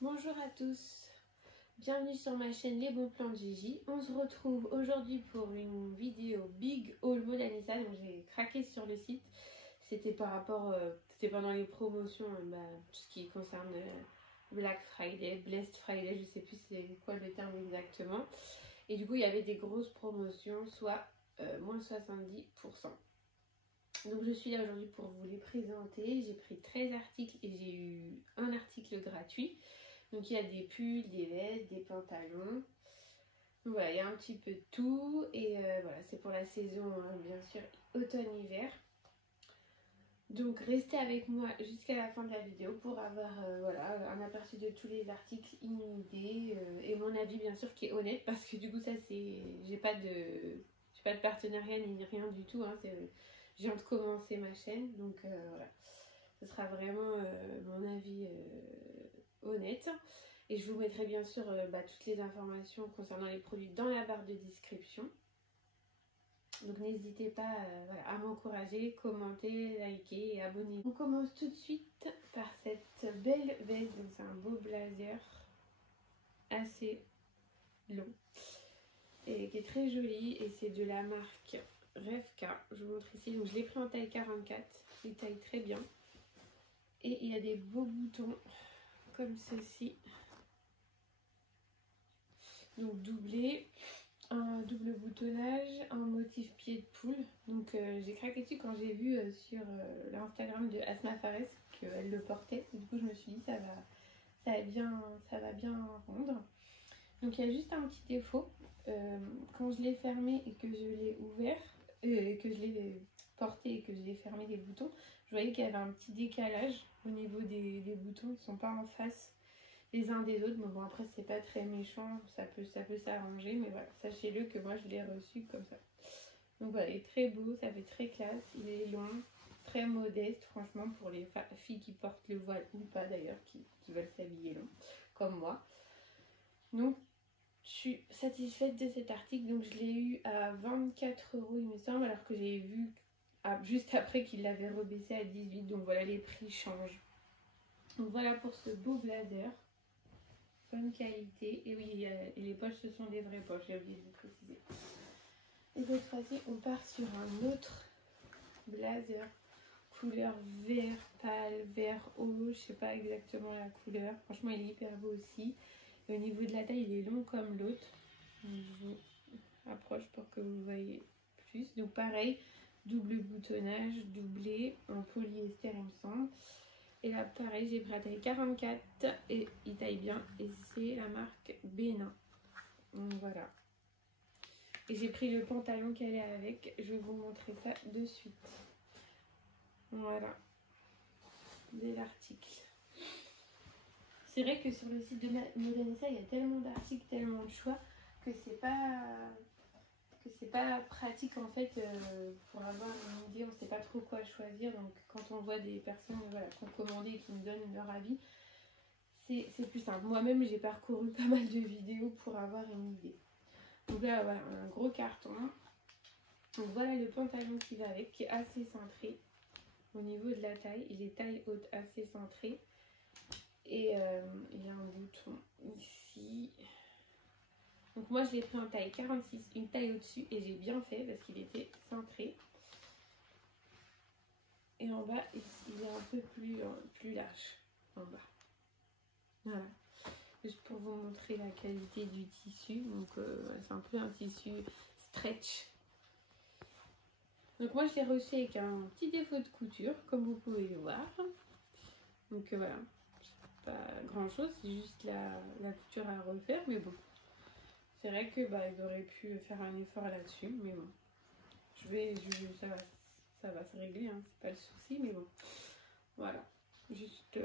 Bonjour à tous, bienvenue sur ma chaîne Les Bons Plans de Gigi. On se retrouve aujourd'hui pour une vidéo Big Haul Monalisa. Donc j'ai craqué sur le site, c'était par rapport, c'était pendant les promotions, tout ce qui concerne Black Friday, Blessed Friday, je sais plus c'est quoi le terme exactement. Et du coup il y avait des grosses promotions, soit moins 70%. Donc je suis là aujourd'hui pour vous les présenter. J'ai pris 13 articles et j'ai eu un article gratuit. Donc il y a des pulls, des vestes, des pantalons. Donc voilà, il y a un petit peu de tout. Et voilà, c'est pour la saison, bien sûr, automne-hiver. Donc restez avec moi jusqu'à la fin de la vidéo pour avoir voilà, un aperçu de tous les articles, une idée et mon avis bien sûr qui est honnête. Parce que du coup ça c'est... J'ai pas de partenariat ni rien du tout. Hein, je viens de commencer ma chaîne. Donc voilà, ce sera vraiment mon avis honnête. Et je vous mettrai bien sûr toutes les informations concernant les produits dans la barre de description. Donc n'hésitez pas voilà, à m'encourager, commenter, liker et abonnez-vous. On commence tout de suite par cette belle veste. Donc c'est un beau blazer assez long et qui est très joli. Et c'est de la marque Revka. Je vous montre ici. Donc je l'ai pris en taille 44. Il taille très bien. Et il y a des beaux boutons comme ceci. Donc doublé, un double boutonnage, un motif pied de poule. Donc j'ai craqué dessus quand j'ai vu sur l'Instagram de Asma Fares qu'elle le portait. Du coup je me suis dit ça va bien rendre. Donc il y a juste un petit défaut. Quand je l'ai fermé et que je l'ai ouvert, que je l'ai porté et que je l'ai fermé les boutons, je voyais qu'il y avait un petit décalage au niveau des boutons qui ne sont pas en face les uns des autres. Mais bon, après c'est pas très méchant, ça peut s'arranger, mais voilà, sachez-le que moi je l'ai reçu comme ça. Donc voilà, il est très beau, ça fait très classe, il est long, très modeste franchement pour les filles qui portent le voile ou pas d'ailleurs, qui veulent s'habiller long comme moi. Donc je suis satisfaite de cet article. Donc je l'ai eu à 24 € il me semble, alors que j'ai vu juste après qu'il l'avait rebaissé à 18. Donc voilà, les prix changent. Donc voilà pour ce beau blazer, bonne qualité. Et oui, et les poches, ce sont des vraies poches, j'ai oublié de vous préciser. Et cette fois-ci on part sur un autre blazer couleur vert pâle, vert eau, je sais pas exactement la couleur, franchement il est hyper beau aussi. Et au niveau de la taille il est long comme l'autre, je vous approche pour que vous voyez plus. Donc pareil, double boutonnage, doublé en polyester il me semble. Et là pareil, j'ai pris la taille 44 et il taille bien et c'est la marque Bénin. Donc voilà. Et j'ai pris le pantalon qu'elle est avec, je vais vous montrer ça de suite. Voilà, dès l'article. C'est vrai que sur le site de Monalisa, il y a tellement d'articles, tellement de choix que c'est pas pratique en fait pour avoir une idée. On ne sait pas trop quoi choisir. Donc quand on voit des personnes voilà, qui ont commandé et qui nous donnent leur avis, c'est plus simple. Moi-même, j'ai parcouru pas mal de vidéos pour avoir une idée. Donc là, voilà, un gros carton. Donc voilà le pantalon qui va avec, qui est assez cintré. Au niveau de la taille, il est taille haute assez centré. Et il y a un bouton ici. Donc moi je l'ai pris en taille 46, une taille au-dessus. Et j'ai bien fait parce qu'il était cintré. Et en bas, il est un peu plus large. En bas. Voilà. Juste pour vous montrer la qualité du tissu. Donc c'est un peu un tissu stretch. Donc moi je l'ai reçu avec un petit défaut de couture, comme vous pouvez le voir. Donc voilà, pas grand chose, c'est juste la couture à refaire, mais bon. C'est vrai que ils auraient pu faire un effort là-dessus, mais bon. Ça va se régler, hein, c'est pas le souci, mais bon. Voilà, juste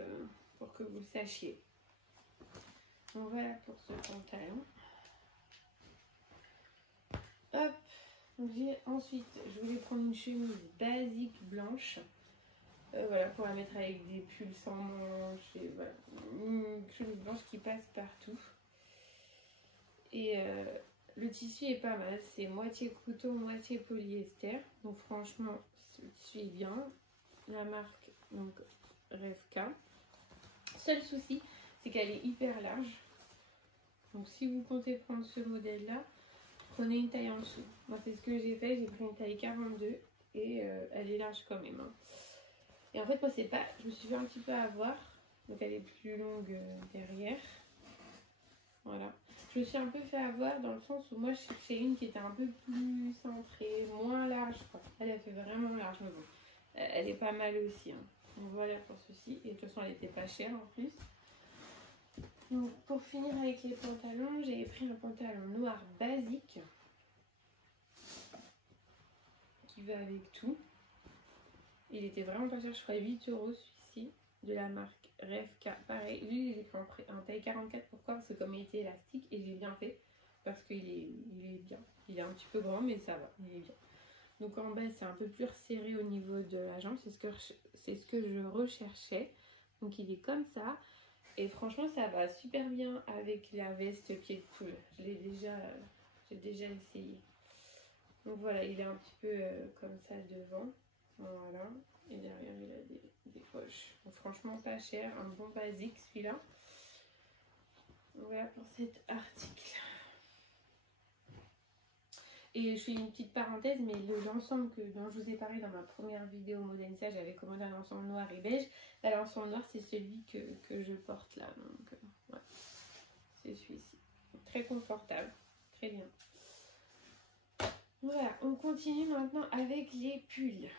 pour que vous le sachiez. Donc voilà pour ce pantalon. Hop. Donc ensuite, je voulais prendre une chemise basique blanche. Voilà, pour la mettre avec des pulls sans manches. Et voilà, une chemise blanche qui passe partout. Et le tissu est pas mal. C'est moitié coton, moitié polyester. Donc franchement, le tissu est bien. La marque, donc Revka. Seul souci, c'est qu'elle est hyper large. Donc si vous comptez prendre ce modèle là, prenez une taille en dessous. Moi c'est ce que j'ai fait, j'ai pris une taille 42 et elle est large quand même. Hein. Et en fait moi c'est pas, je me suis fait un petit peu avoir, donc elle est plus longue derrière. Voilà. Je me suis un peu fait avoir dans le sens où moi je cherchais une qui était un peu plus centrée, moins large. Quoi. Elle a fait vraiment large, mais bon, elle est pas mal aussi. Hein. Donc voilà pour ceci. Et de toute façon elle était pas chère en plus. Donc pour finir avec les pantalons, j'avais pris un pantalon noir basique qui va avec tout. Il était vraiment pas cher, je crois 8 € celui-ci, de la marque RFK. Pareil, lui j'ai pris en taille 44, pourquoi? Parce que comme il était élastique, et j'ai bien fait, parce qu'il est bien. Il est un petit peu grand mais ça va, il est bien. Donc en bas c'est un peu plus resserré au niveau de la jambe, c'est ce que je recherchais. Donc il est comme ça. Et franchement, ça va super bien avec la veste pied de poule. J'ai déjà essayé. Donc voilà, il est un petit peu comme ça devant. Voilà. Et derrière, il a des poches. Donc franchement, pas cher. Un bon basique, celui-là. Voilà pour cet article. Et je fais une petite parenthèse, mais l'ensemble dont je vous ai parlé dans ma première vidéo Modensia, j'avais commandé un ensemble noir et beige. Là, l'ensemble noir, c'est celui que je porte là. Donc, ouais, c'est celui-ci. Très confortable, très bien. Voilà, on continue maintenant avec les pulls.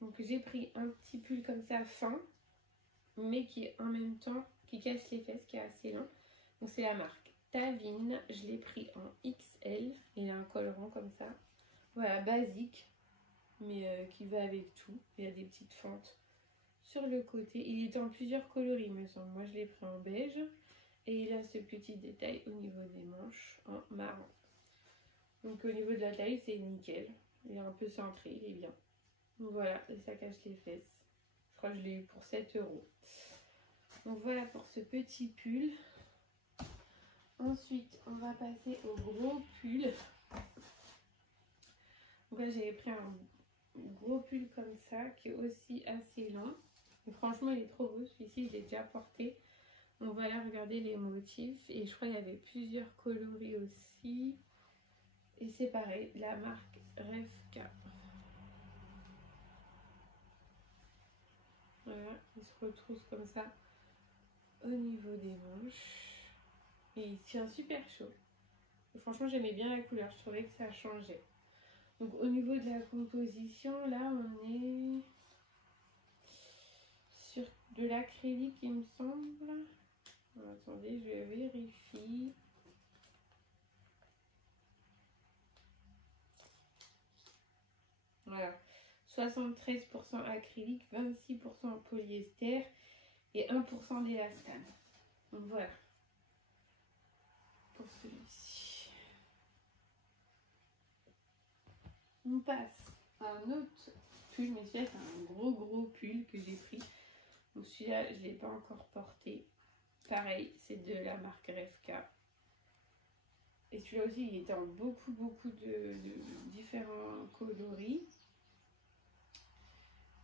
Donc, j'ai pris un petit pull comme ça fin, mais qui en même temps, qui cache les fesses, qui est assez long. Donc, c'est la marque Tavine, je l'ai pris en XL, il a un col rond comme ça, voilà, basique, mais qui va avec tout, il y a des petites fentes sur le côté, il est en plusieurs coloris me semble, moi je l'ai pris en beige, et il a ce petit détail au niveau des manches en marron. Donc au niveau de la taille c'est nickel, il est un peu centré, il est bien. Donc voilà, et ça cache les fesses, je crois que je l'ai eu pour 7 €. Donc voilà pour ce petit pull. Ensuite, on va passer au gros pull. Donc là, j'avais pris un gros pull comme ça, qui est aussi assez long. Et franchement, il est trop beau. Celui-ci, il est déjà porté. On va là regarder les motifs. Et je crois qu'il y avait plusieurs coloris aussi. Et c'est pareil, la marque RFK. Voilà, il se retrousse comme ça au niveau des manches. Et il tient super chaud. Et franchement, j'aimais bien la couleur. Je trouvais que ça changeait. Donc au niveau de la composition, là on est sur de l'acrylique il me semble. Attendez, je vérifie. Voilà, 73% acrylique, 26% polyester et 1% d'élastane. Donc voilà, pour celui-ci. On passe à un autre pull, mais celui-là c'est un gros pull que j'ai pris. Donc celui-là je ne l'ai pas encore porté. Pareil, c'est de la marque RFK. Et celui-là aussi il était en beaucoup de différents coloris.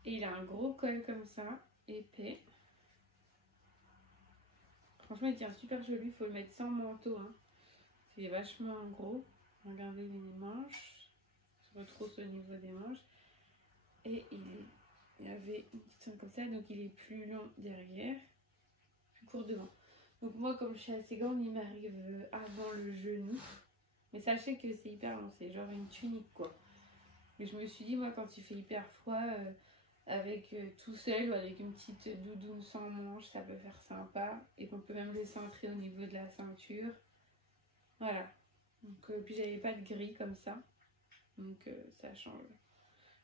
Et il a un gros col comme ça, épais. Franchement il tient super joli, il faut le mettre sans manteau. Hein. C'est vachement gros. Regardez les manches. Se retrousse au niveau des manches. Et il avait une petite sombre comme ça, donc il est plus long derrière, plus court devant. Donc moi comme je suis assez grande, il m'arrive avant le genou. Mais sachez que c'est hyper long, c'est genre une tunique quoi. Mais je me suis dit moi quand il fait hyper froid, avec tout seul ou avec une petite doudoune sans manche, ça peut faire sympa. Et qu'on peut même le centrer au niveau de la ceinture. Voilà. Donc, puis j'avais pas de gris comme ça. Donc ça change.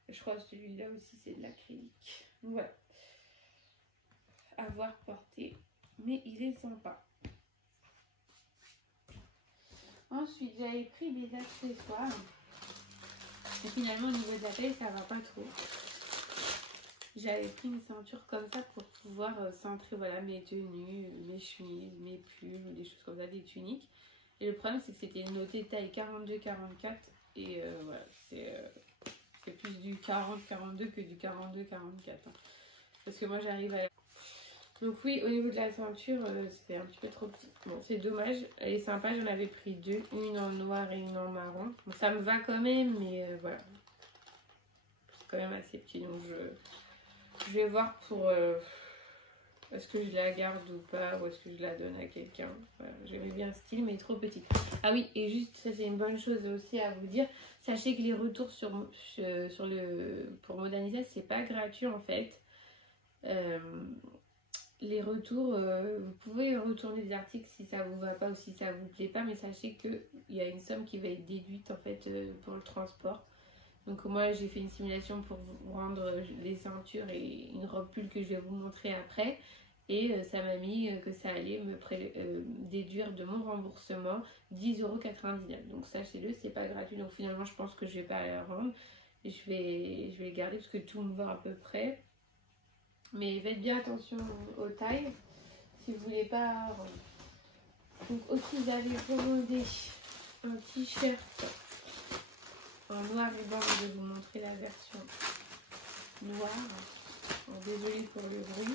Je crois que celui-là aussi c'est de l'acrylique. Voilà. À voir porter. Mais il est sympa. Ensuite j'avais pris des accessoires. Et finalement au niveau de la taille ça va pas trop. J'avais pris une ceinture comme ça pour pouvoir centrer voilà, mes tenues, mes chemises, mes pulls ou des choses comme ça, des tuniques. Et le problème c'est que c'était noté taille 42-44 et voilà, c'est plus du 40-42 que du 42-44. Hein. Parce que moi j'arrive à... Donc oui, au niveau de la ceinture, c'est un petit peu trop petit. Bon, c'est dommage. Elle est sympa, j'en avais pris deux. Une en noir et une en marron. Bon, ça me va quand même, mais voilà. C'est quand même assez petit. Donc je vais voir pour... est-ce que je la garde ou pas, ou est-ce que je la donne à quelqu'un. Voilà, j'aimais bien le style, mais trop petite. Ah oui, et juste, ça c'est une bonne chose aussi à vous dire. Sachez que les retours pour Modernisa, c'est pas gratuit en fait. Les retours, vous pouvez retourner des articles si ça vous va pas ou si ça vous plaît pas, mais sachez qu'il y a une somme qui va être déduite en fait pour le transport. Donc moi j'ai fait une simulation pour vous rendre les ceintures et une robe pull que je vais vous montrer après. Et ça m'a mis que ça allait me déduire de mon remboursement 10,99 €. Donc sachez-le, c'est pas gratuit. Donc finalement je pense que je vais pas la rendre. Et je vais le garder parce que tout me va à peu près. Mais faites bien attention aux tailles si vous voulez pas rendre. Donc aussi j'avais commandé un t-shirt en noir et blanc. Je vais vous montrer la version noire. Alors, désolée pour le bruit.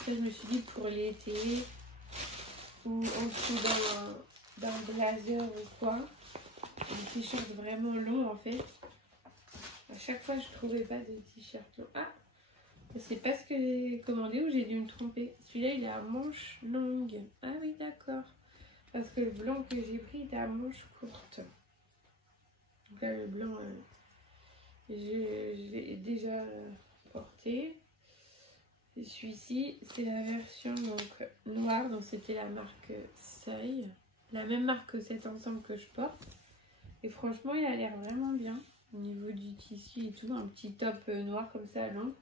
Après, je me suis dit pour l'été ou en dessous d'un blazer ou quoi, des t-shirts vraiment longs en fait. À chaque fois, je trouvais pas de t-shirt long. Ah, c'est pas ce que j'ai commandé ou j'ai dû me tromper. Celui-là, il est à manches longues. Ah oui, d'accord. Parce que le blanc que j'ai pris était à manches courtes. Donc là, le blanc, je l'ai déjà porté. Et celui-ci, c'est la version donc noire. Donc c'était la marque Seuil. La même marque que cet ensemble que je porte. Et franchement, il a l'air vraiment bien. Au niveau du tissu et tout, un petit top noir comme ça, long,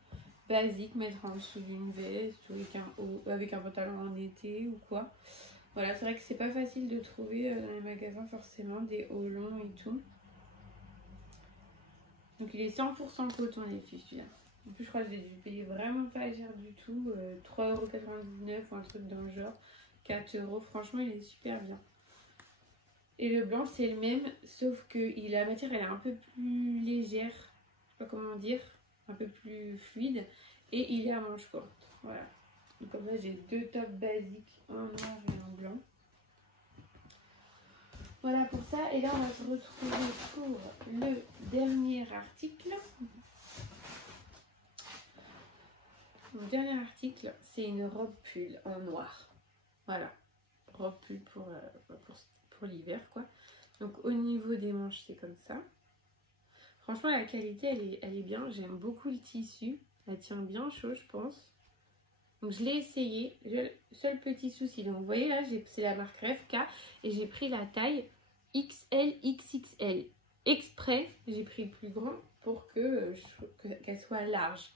basique, mettre en dessous d'une veste ou avec un pantalon en été ou quoi. Voilà, c'est vrai que c'est pas facile de trouver dans les magasins forcément des hauts longs et tout. Donc il est 100% coton les filles celui-là. En plus je crois que j'ai dû payer vraiment pas cher du tout, 3,99 € ou un truc dans le genre, 4 €, franchement il est super bien. Et le blanc c'est le même, sauf que la matière elle est un peu plus légère, je sais pas comment dire, un peu plus fluide. Et il est à manches courtes, voilà. Donc comme ça j'ai deux tops basiques, en noir et en blanc. Voilà pour ça, et là on va se retrouver pour le dernier article. Mon dernier article, c'est une robe pull en noir. Voilà, robe pull pour l'hiver quoi. Donc au niveau des manches c'est comme ça. Franchement la qualité elle est bien, j'aime beaucoup le tissu, elle tient bien chaud je pense. Donc je l'ai essayé, seul petit souci, donc vous voyez là c'est la marque RFK et j'ai pris la taille XL XXL. Exprès j'ai pris plus grand pour qu'elle soit large.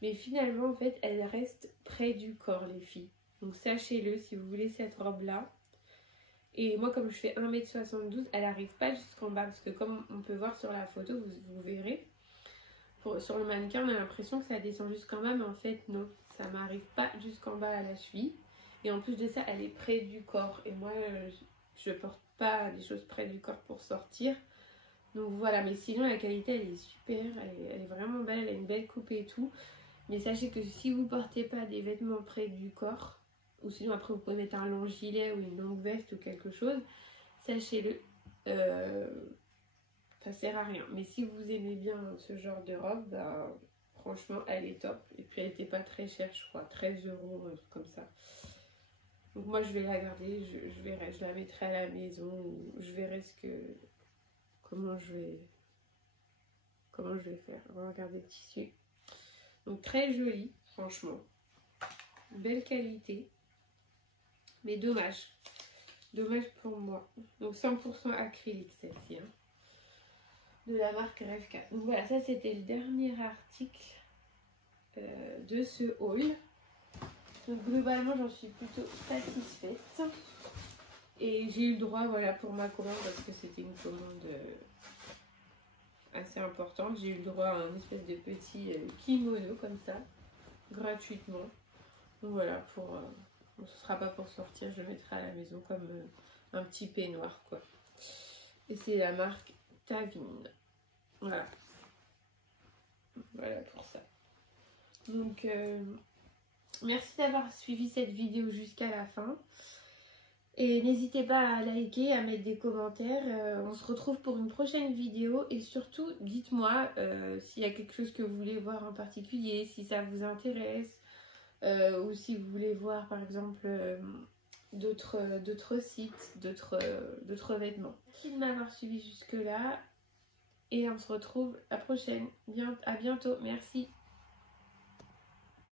Mais finalement en fait elle reste près du corps les filles. Donc sachez-le si vous voulez cette robe là. Et moi comme je fais 1,72 m, elle n'arrive pas jusqu'en bas. Parce que comme on peut voir sur la photo, vous verrez. Sur le mannequin on a l'impression que ça descend jusqu'en bas. Mais en fait non, ça m'arrive pas jusqu'en bas à la cheville. Et en plus de ça elle est près du corps. Et moi je porte pas des choses près du corps pour sortir. Donc voilà, mais sinon la qualité elle est super. Elle est vraiment belle, elle a une belle coupe et tout. Mais sachez que si vous portez pas des vêtements près du corps, ou sinon après vous pouvez mettre un long gilet ou une longue veste ou quelque chose, sachez-le, ça sert à rien. Mais si vous aimez bien ce genre de robe, bah, franchement elle est top. Et puis elle était pas très chère, je crois, 13 €, un truc comme ça. Donc moi je vais la garder, je verrai, je la mettrai à la maison, ou je verrai comment je vais faire. On va regarder le tissu. Donc très joli, franchement. Belle qualité. Mais dommage. Dommage pour moi. Donc 100% acrylique celle-ci. Hein, de la marque RFK. Donc voilà, ça c'était le dernier article de ce haul. Donc globalement j'en suis plutôt satisfaite. Et j'ai eu le droit voilà, pour ma commande, parce que c'était une commande assez importante. J'ai eu le droit à un espèce de petit kimono comme ça, gratuitement. Donc voilà, bon, ce sera pas pour sortir, je le mettrai à la maison comme un petit peignoir quoi. Et c'est la marque Tavine. Voilà. voilà pour ça. Donc merci d'avoir suivi cette vidéo jusqu'à la fin. Et n'hésitez pas à liker, à mettre des commentaires. On se retrouve pour une prochaine vidéo. Et surtout, dites-moi s'il y a quelque chose que vous voulez voir en particulier, si ça vous intéresse. Ou si vous voulez voir par exemple d'autres sites, d'autres vêtements. Merci de m'avoir suivi jusque là. Et on se retrouve la prochaine. À bientôt. Merci.